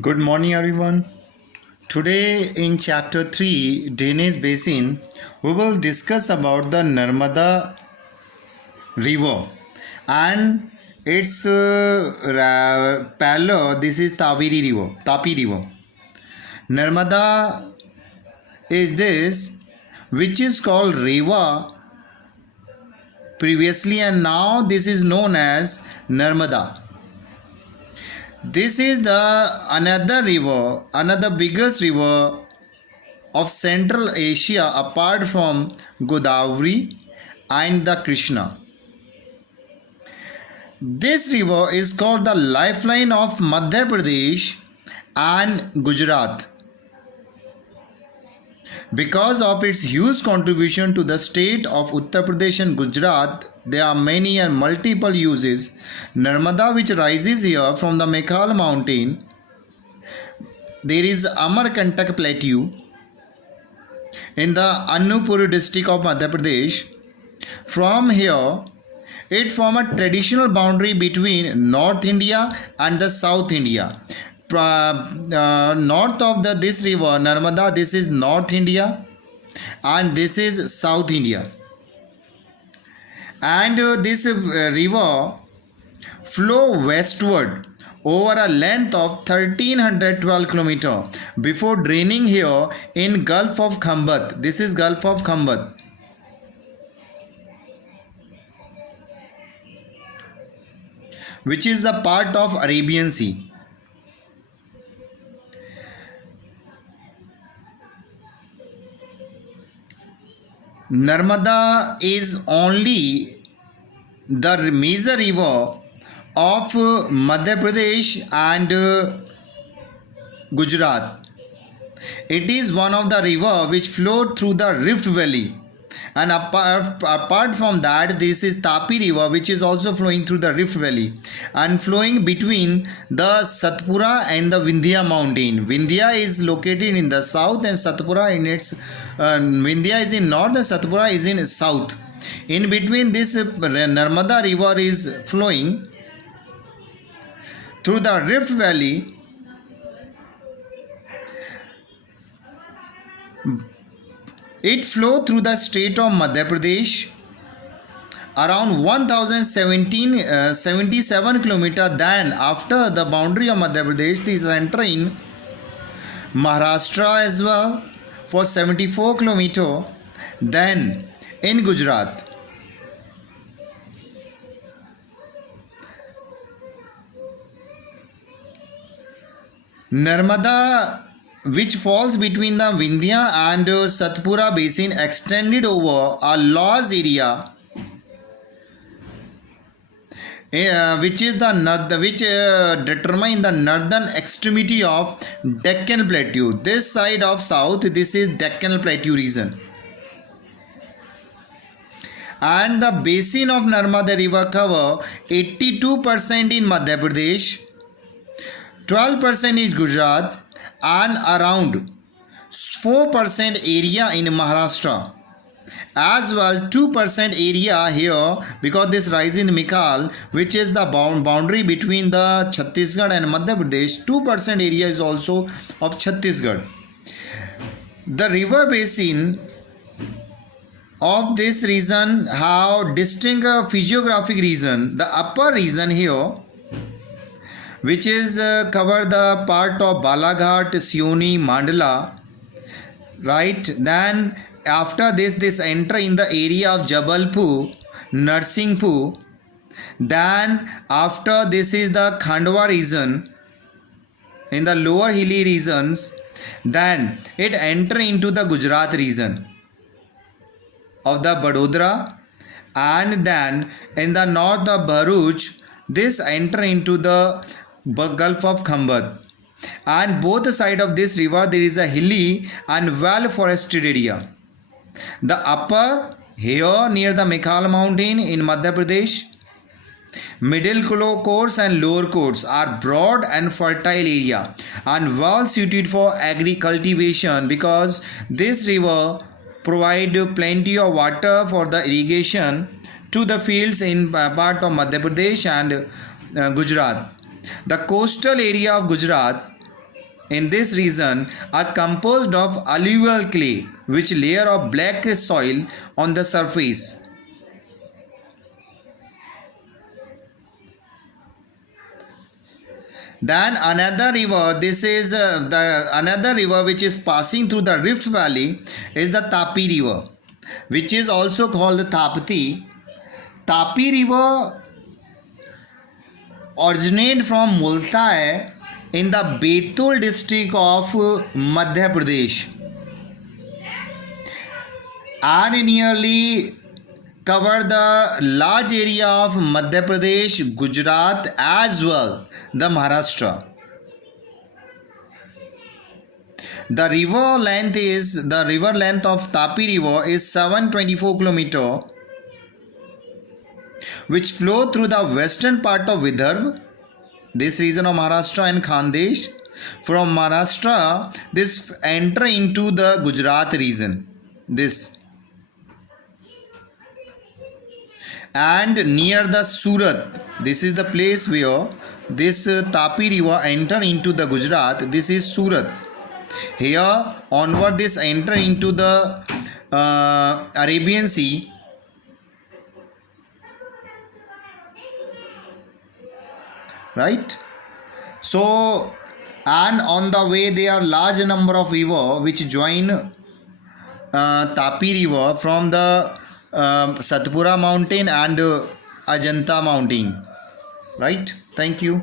Good morning, everyone. Today, in chapter 3, Drainage Basin, we will discuss about the Narmada River and its parallel. This is Tapi River. Narmada is this, which is called Reva previously, and now this is known as Narmada. This is the another biggest river of Central Asia apart from Godavari and the Krishna. This river is called the lifeline of Madhya Pradesh and Gujarat. Because of its huge contribution to the state of Uttar Pradesh and Gujarat, there are many and multiple uses. Narmada, which rises here from the Mekhal mountain, there is Amarkantak Plateau in the Anuppur district of Madhya Pradesh. From here, it forms a traditional boundary between North India and the South India. North of this river Narmada, this is North India and this is South India, and this river flow westward over a length of 1312 km before draining here in Gulf of Khambat. This is Gulf of Khambat, which is the part of Arabian Sea. Narmada is only the major river of Madhya Pradesh and Gujarat. It is one of the river which flowed through the Rift Valley, and apart from that, this is Tapi river, which is also flowing through the Rift Valley and flowing between the Satpura and the Vindhya mountain. Vindhya is located in the south and Satpura in its Vindhya is in north and Satpura is in south. In between, this Narmada river is flowing through the Rift Valley. It flows through the state of Madhya Pradesh around 1077 km. Then, after the boundary of Madhya Pradesh, this enter in Maharashtra as well for 74 km. Then, in Gujarat. Narmada, which falls between the Vindhya and Satpura basin, extended over a large area, which determine the northern extremity of Deccan Plateau. This side of south, this is Deccan Plateau region. And the basin of Narmada river cover 82% in Madhya Pradesh, 12% is Gujarat, and around 4% area in Maharashtra. As well, 2% area here, because this rise in Mekhal, which is the boundary between the Chhattisgarh and Madhya Pradesh, 2% area is also of Chhattisgarh. The river basin of this region have distinct physiographic region. The upper region here, which is cover the part of Balaghat, Sioni, Mandla, right? Then after this enter in the area of Jabalpur, Narsinghpur. Then after this is the Khandwa region in the lower hilly regions. Then it enter into the Gujarat region of the Vadodara, and then in the north of Bharuch, this enter into the Gulf of Khambat. And both side of this river there is a hilly and well forested area. The upper here near the Mekhal mountain in Madhya Pradesh, middle course and lower course are broad and fertile area and well suited for agricultivation, because this river provide plenty of water for the irrigation to the fields in part of Madhya Pradesh and Gujarat. The coastal area of Gujarat in this region are composed of alluvial clay, which layer of black soil on the surface. Then another river, this is the another river which is passing through the Rift Valley is the Tapi river, which is also called the Tapti. Tapi river originates from Multai in the Betul district of Madhya Pradesh and nearly cover the large area of Madhya Pradesh, Gujarat as well the Maharashtra. The river length of Tapi river is 724 km, which flow through the western part of Vidarbha, this region of Maharashtra, and Khandesh. From Maharashtra, this enter into the Gujarat region. This and near the Surat, this is the place where this Tapi river enter into the Gujarat. This is Surat. Here onward this enter into the Arabian Sea. Right? So, and on the way there are large number of river which join Tapi river from the Satpura mountain and Ajanta mountain. Right? Thank you.